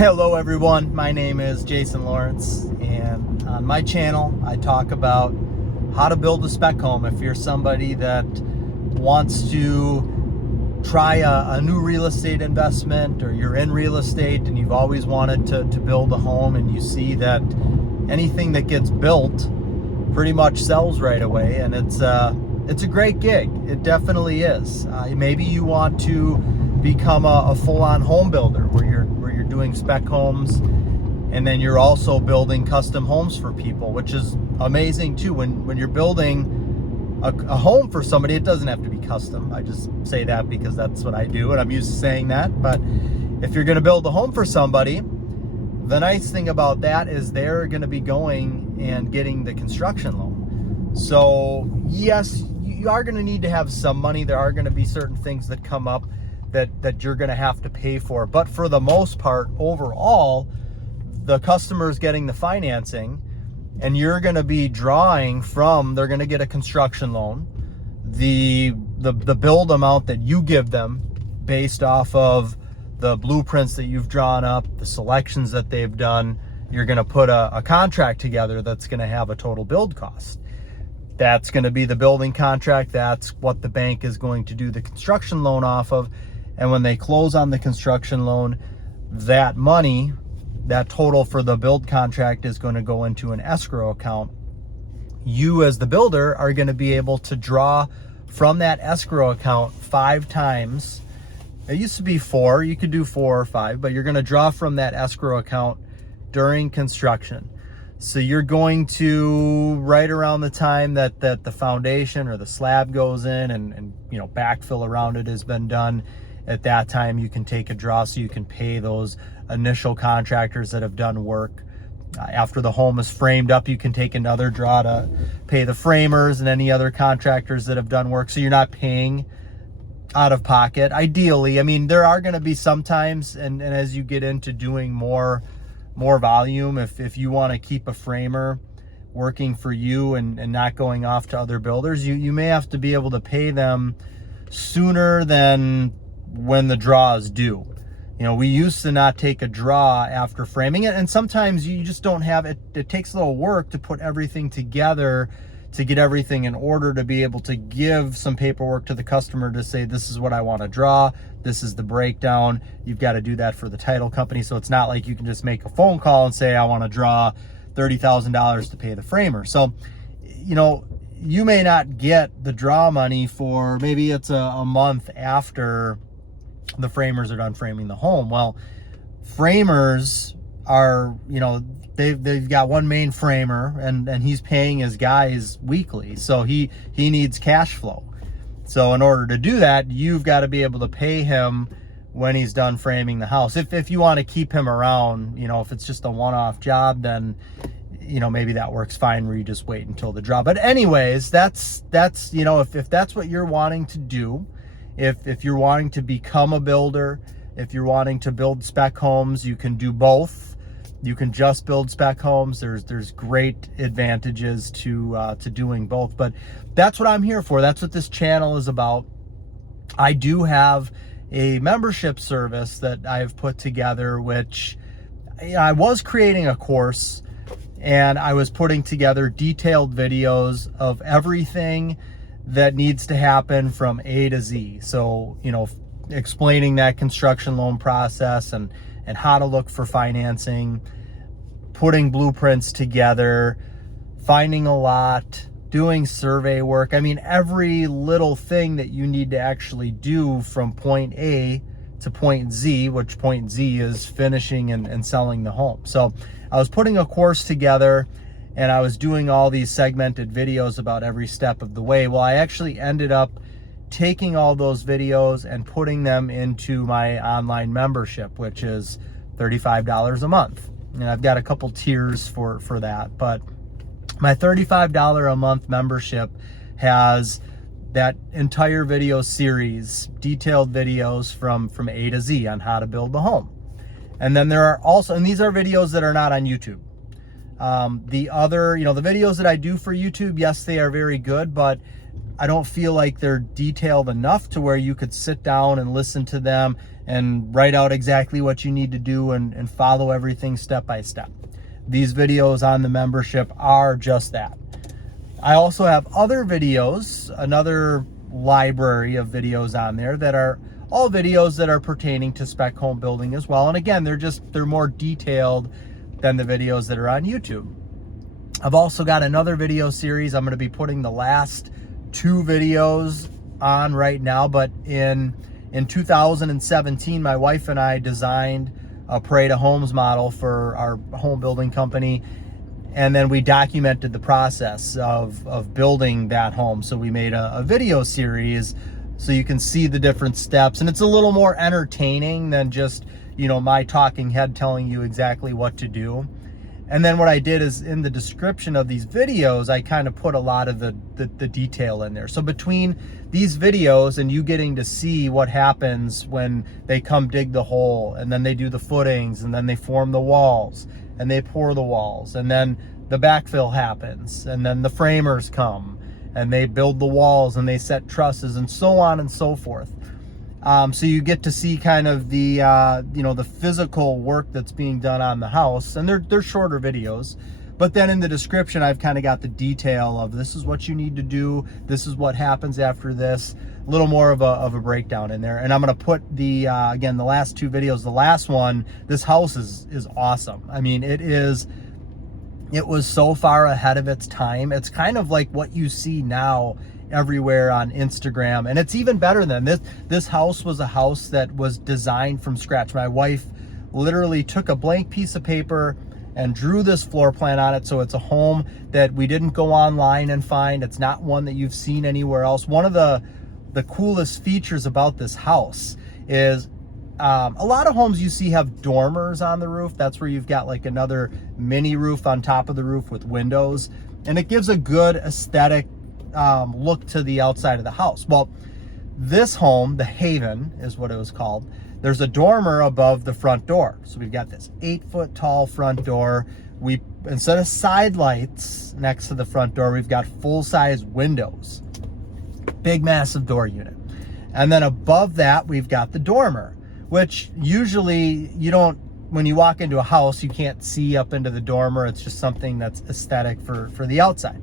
Hello everyone, my name is Jason Lawrence, and on my channel I talk about how to build a spec home. If you're somebody that wants to try a new real estate investment, or you're in real estate and you've always wanted to build a home, and you see that anything that gets built pretty much sells right away, and it's a great gig. It definitely is. Maybe you want to become a full-on home builder where you're doing spec homes, and then you're also building custom homes for people, which is amazing too. When you're building a home for somebody, it doesn't have to be custom. I just say that because that's what I do and I'm used to saying that. But if you're going to build a home for somebody, the nice thing about that is they're going to be going and getting the construction loan. So yes, you are going to need to have some money. There are going to be certain things that come up that you're going to have to pay for, but for the most part, overall, the customer's getting the financing, and you're going to be drawing from, they're going to get a construction loan, the build amount that you give them based off of the blueprints that you've drawn up, the selections that they've done. You're going to put a contract together that's going to have a total build cost. That's going to be the building contract. That's what the bank is going to do the construction loan off of. And when they close on the construction loan, that money, that total for the build contract, is going to go into an escrow account. You as the builder are going to be able to draw from that escrow account 5 times. It used to be 4. You could do 4 or 5, but you're going to draw from that escrow account during construction. So you're going to, right around the time that the foundation or the slab goes in and backfill around it has been done, at that time you can take a draw so you can pay those initial contractors that have done work. After the home is framed up, you can take another draw to pay the framers and any other contractors that have done work, so you're not paying out of pocket. Ideally, I mean, there are going to be some times, and as you get into doing more volume, if you want to keep a framer working for you and not going off to other builders, you may have to be able to pay them sooner than when the draw is due. We used to not take a draw after framing it, and sometimes you just don't have it. It takes a little work to put everything together, to get everything in order, to be able to give some paperwork to the customer to say, this is what I want to draw, this is the breakdown. You've got to do that for the title company. So it's not like you can just make a phone call and say, I want to draw $30,000 to pay the framer. So you may not get the draw money for, maybe it's a month after the framers are done framing the home. Well, framers are, they've got one main framer, and he's paying his guys weekly, so he needs cash flow. So in order to do that, you've got to be able to pay him when he's done framing the house. If you want to keep him around, if it's just a one-off job, then maybe that works fine, where you just wait until the draw. But anyways, that's if that's what you're wanting to do, if you're wanting to become a builder, if you're wanting to build spec homes, you can do both. You can just build spec homes. There's great advantages to doing both. But that's what I'm here for. That's what this channel is about. I do have a membership service that I've put together, which I was creating a course, and I was putting together detailed videos of everything that needs to happen from A to Z. So, explaining that construction loan process and how to look for financing, putting blueprints together, finding a lot, doing survey work. I mean, every little thing that you need to actually do from point A to point Z, which point Z is finishing and selling the home. So I was putting a course together, and I was doing all these segmented videos about every step of the way. Well, I actually ended up taking all those videos and putting them into my online membership, which is $35 a month. And I've got a couple tiers for that. But my $35 a month membership has that entire video series, detailed videos from A to Z on how to build the home. And then there are also, and these are videos that are not on YouTube. The other, the videos that I do for YouTube, yes, they are very good, but I don't feel like they're detailed enough to where you could sit down and listen to them and write out exactly what you need to do and follow everything step by step. These videos on the membership are just that. I also have other videos, another library of videos on there that are all videos that are pertaining to spec home building as well. And again, they're more detailed than the videos that are on YouTube. I've also got another video series. I'm going to be putting the last 2 videos on right now, but in 2017, my wife and I designed a Parade of Homes model for our home building company. And then we documented the process of building that home. So we made a video series so you can see the different steps. And it's a little more entertaining than just, my talking head telling you exactly what to do. And then what I did is in the description of these videos, I kind of put a lot of the detail in there. So between these videos and you getting to see what happens when they come dig the hole, and then they do the footings, and then they form the walls, and they pour the walls, and then the backfill happens, and then the framers come and they build the walls and they set trusses and so on and so forth. So you get to see kind of the the physical work that's being done on the house, and they're shorter videos. But then in the description, I've kind of got the detail of this is what you need to do, this is what happens after this, a little more of a breakdown in there. And I'm going to put again, the last 2 videos. The last one, this house is awesome. I mean, it was so far ahead of its time. It's kind of like what you see now everywhere on Instagram, and it's even better than this. This house was a house that was designed from scratch. My wife literally took a blank piece of paper and drew this floor plan on it. So it's a home that we didn't go online and find. It's not one that you've seen anywhere else. One of the coolest features about this house is a lot of homes you see have dormers on the roof. That's where you've got like another mini roof on top of the roof with windows, and it gives a good aesthetic look to the outside of the house. Well, this home, the Haven is what it was called, there's a dormer above the front door. So we've got this 8-foot tall front door. We, instead of side lights next to the front door, we've got full-size windows, big massive door unit. And then above that, we've got the dormer, which usually you don't, when you walk into a house, you can't see up into the dormer. It's just something that's aesthetic for the outside.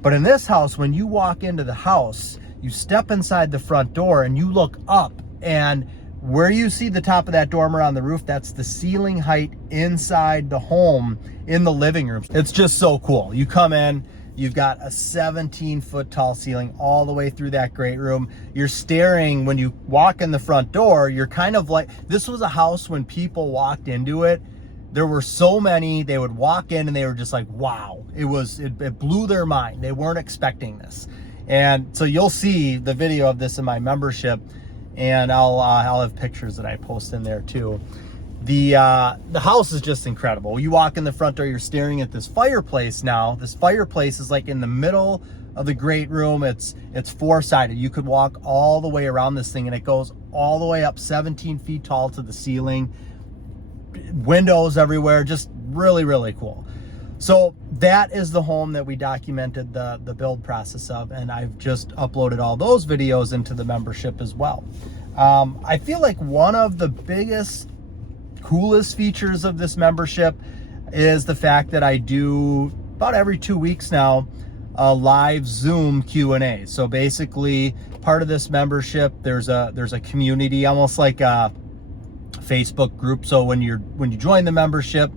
But in this house, when you walk into the house, you step inside the front door and you look up, and where you see the top of that dormer on the roof, that's the ceiling height inside the home in the living room. It's just so cool. You come in, you've got a 17-foot tall ceiling all the way through that great room. You're staring, when you walk in the front door, you're kind of like, this was a house when people walked into it, there were so many, they would walk in and they were just like, wow, it blew their mind. They weren't expecting this. And so you'll see the video of this in my membership, and I'll have pictures that I post in there too. The house is just incredible. You walk in the front door, you're staring at this fireplace now. This fireplace is like in the middle of the great room. It's 4-sided. You could walk all the way around this thing, and it goes all the way up 17 feet tall to the ceiling. Windows everywhere, just really, really cool. So that is the home that we documented the build process of, and I've just uploaded all those videos into the membership as well. I feel like one of the biggest, coolest features of this membership is the fact that I do about every 2 weeks now a live Zoom Q&A. So basically, part of this membership, there's a community, almost like a Facebook group. So when you join the membership,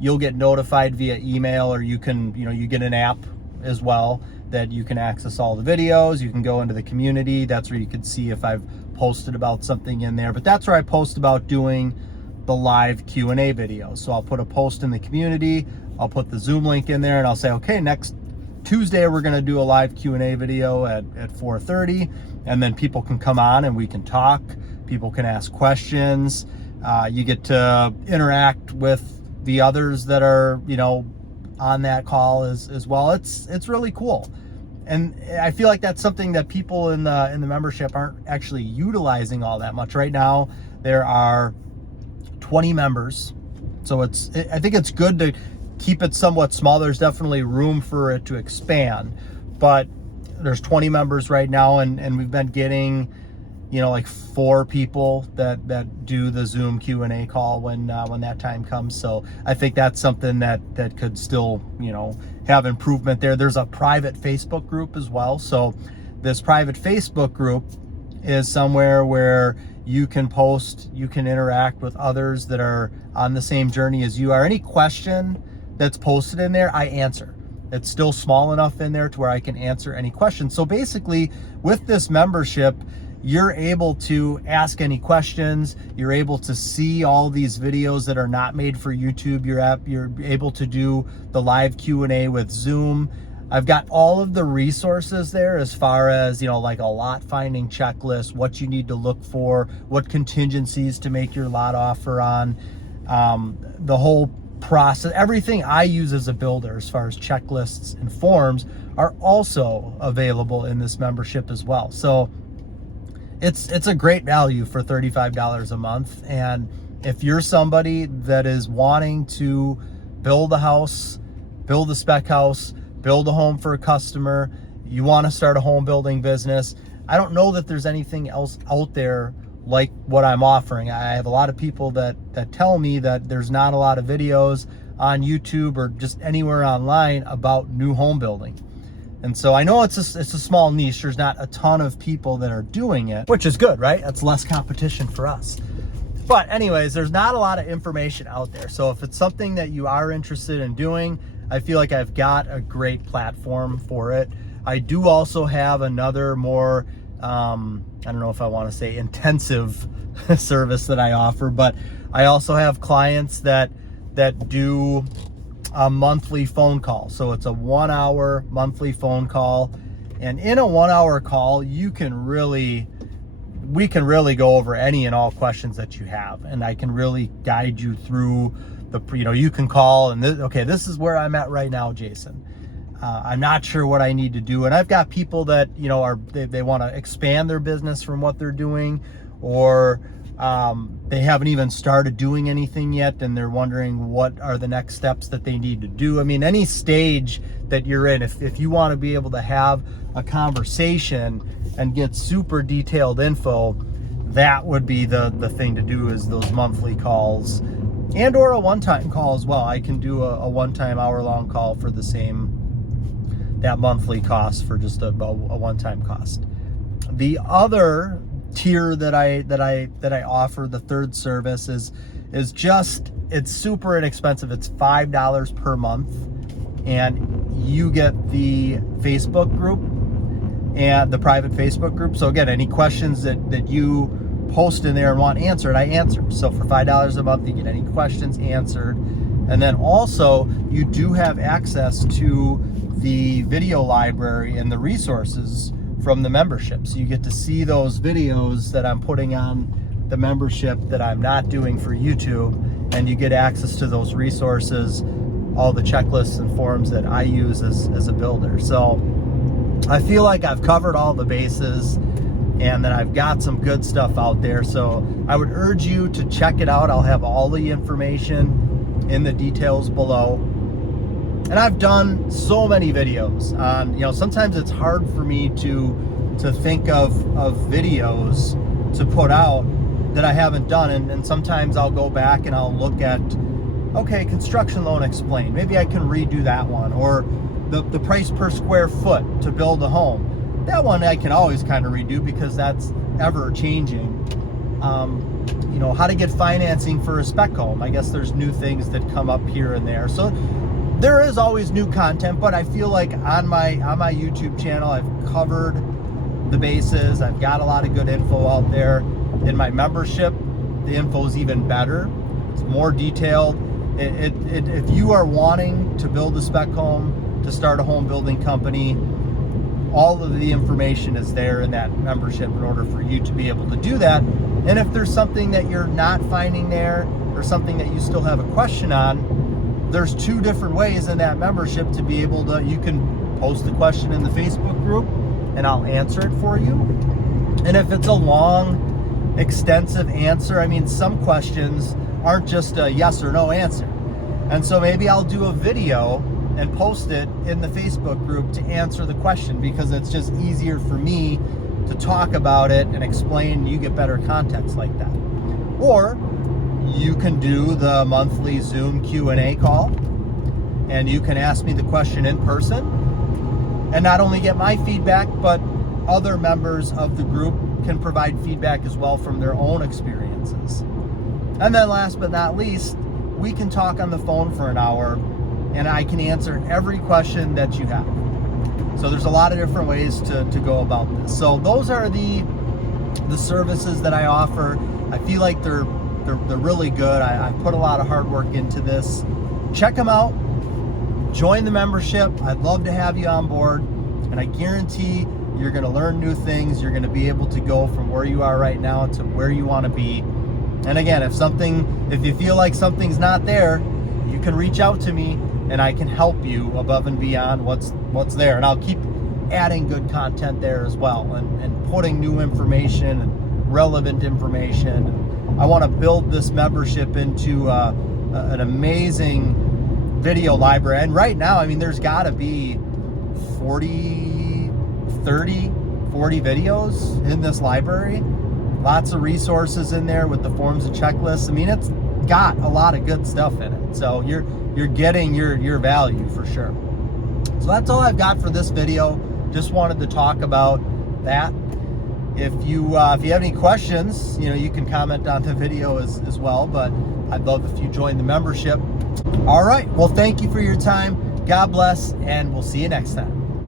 you'll get notified via email, or you can, you get an app as well that you can access all the videos. You can go into the community. That's where you can see if I've posted about something in there. But that's where I post about doing the live Q&A videos. So I'll put a post in the community, I'll put the Zoom link in there, and I'll say, okay, next Tuesday we're going to do a live Q&A video at 4:30, and then people can come on and we can talk. People can ask questions. You get to interact with the others that are, on that call as well. It's really cool. And I feel like that's something that people in the membership aren't actually utilizing all that much. Right now, there are 20 members. So I think it's good to keep it somewhat small. There's definitely room for it to expand. But there's 20 members right now, and we've been getting, you know, like 4 people that do the Zoom Q&A call when that time comes. So I think that's something that could still, you know, have improvement there. There's a private Facebook group as well. So this private Facebook group is somewhere where you can post, you can interact with others that are on the same journey as you are. Any question that's posted in there, I answer. It's still small enough in there to where I can answer any questions. So basically, with this membership, you're able to ask any questions. You're able to see all these videos that are not made for YouTube. You're able to do the live Q&A with Zoom. I've got all of the resources there as far as, you know, like a lot finding checklist, what you need to look for, what contingencies to make your lot offer on, the whole process. Everything I use as a builder as far as checklists and forms are also available in this membership as well. So it's a great value for $35 a month. And if you're somebody that is wanting to build a house, build a spec house, build a home for a customer, you want to start a home building business, I don't know that there's anything else out there like what I'm offering. I have a lot of people that tell me that there's not a lot of videos on YouTube or just anywhere online about new home building. And so I know it's a small niche. There's not a ton of people that are doing it, which is good, right? That's less competition for us. But anyways, there's not a lot of information out there. So if it's something that you are interested in doing, I feel like I've got a great platform for it. I do also have another more, I don't know if I want to say intensive service that I offer, but I also have clients that do a monthly phone call. So it's a 1-hour monthly phone call. And in a 1-hour call, we can really go over any and all questions that you have. And I can really guide you through you can call and this is where I'm at right now, Jason. I'm not sure what I need to do. And I've got people that, you know, they want to expand their business from what they're doing, or they haven't even started doing anything yet, and they're wondering what are the next steps that they need to do. I mean, any stage that you're in, if you want to be able to have a conversation and get super detailed info, that would be the thing to do, is those monthly calls, and or a one-time call as well. I can do a one-time hour-long call for that monthly cost for just a one-time cost. The other tier that I offer, the third service, is just, it's super inexpensive. It's $5 per month, and you get the Facebook group and the private Facebook group. So again, any questions that you post in there and want answered, I answer. So for $5 a month, you get any questions answered. And then also you do have access to the video library and the resources from the membership. So you get to see those videos that I'm putting on the membership that I'm not doing for YouTube, and you get access to those resources, all the checklists and forms that I use as a builder. So I feel like I've covered all the bases and that I've got some good stuff out there. So I would urge you to check it out. I'll have all the information in the details below. And I've done so many videos on, you know, sometimes it's hard for me to think of videos to put out that I haven't done. And sometimes I'll go back and I'll look at, okay, construction loan explained. Maybe I can redo that one. Or the price per square foot to build a home. That one I can always kind of redo because that's ever changing. You know, how to get financing for a spec home. I guess there's new things that come up here and there. So there is always new content, but I feel like on my YouTube channel, I've covered the bases. I've got a lot of good info out there. In my membership, the info is even better. It's more detailed. If you are wanting to build a spec home, to start a home building company, all of the information is there in that membership in order for you to be able to do that. And if there's something that you're not finding there, or something that you still have a question on, there's 2 different ways in that membership to be able to, you can post the question in the Facebook group and I'll answer it for you. And if it's a long, extensive answer, I mean, some questions aren't just a yes or no answer. And so maybe I'll do a video and post it in the Facebook group to answer the question, because it's just easier for me to talk about it and explain. You get better context like that. Or you can do the monthly Zoom Q&A call, and you can ask me the question in person and not only get my feedback, but other members of the group can provide feedback as well from their own experiences. And then last but not least, we can talk on the phone for an hour and I can answer every question that you have. So there's a lot of different ways to go about this. So those are the services that I offer. I feel like they're really good. I put a lot of hard work into this. Check them out. Join the membership. I'd love to have you on board, and I guarantee you're going to learn new things. You're going to be able to go from where you are right now to where you want to be. And again, if you feel like something's not there, you can reach out to me and I can help you above and beyond what's there. And I'll keep adding good content there as well, and putting new information and relevant information. And I want to build this membership into an amazing video library. And right now, I mean, there's got to be 40 videos in this library. Lots of resources in there with the forms and checklists. I mean, it's got a lot of good stuff in it. So you're getting your value for sure. So that's all I've got for this video. Just wanted to talk about that. If you have any questions, you can comment on the video as well, but I'd love if you join the membership. All right, well, thank you for your time. God bless, and we'll see you next time.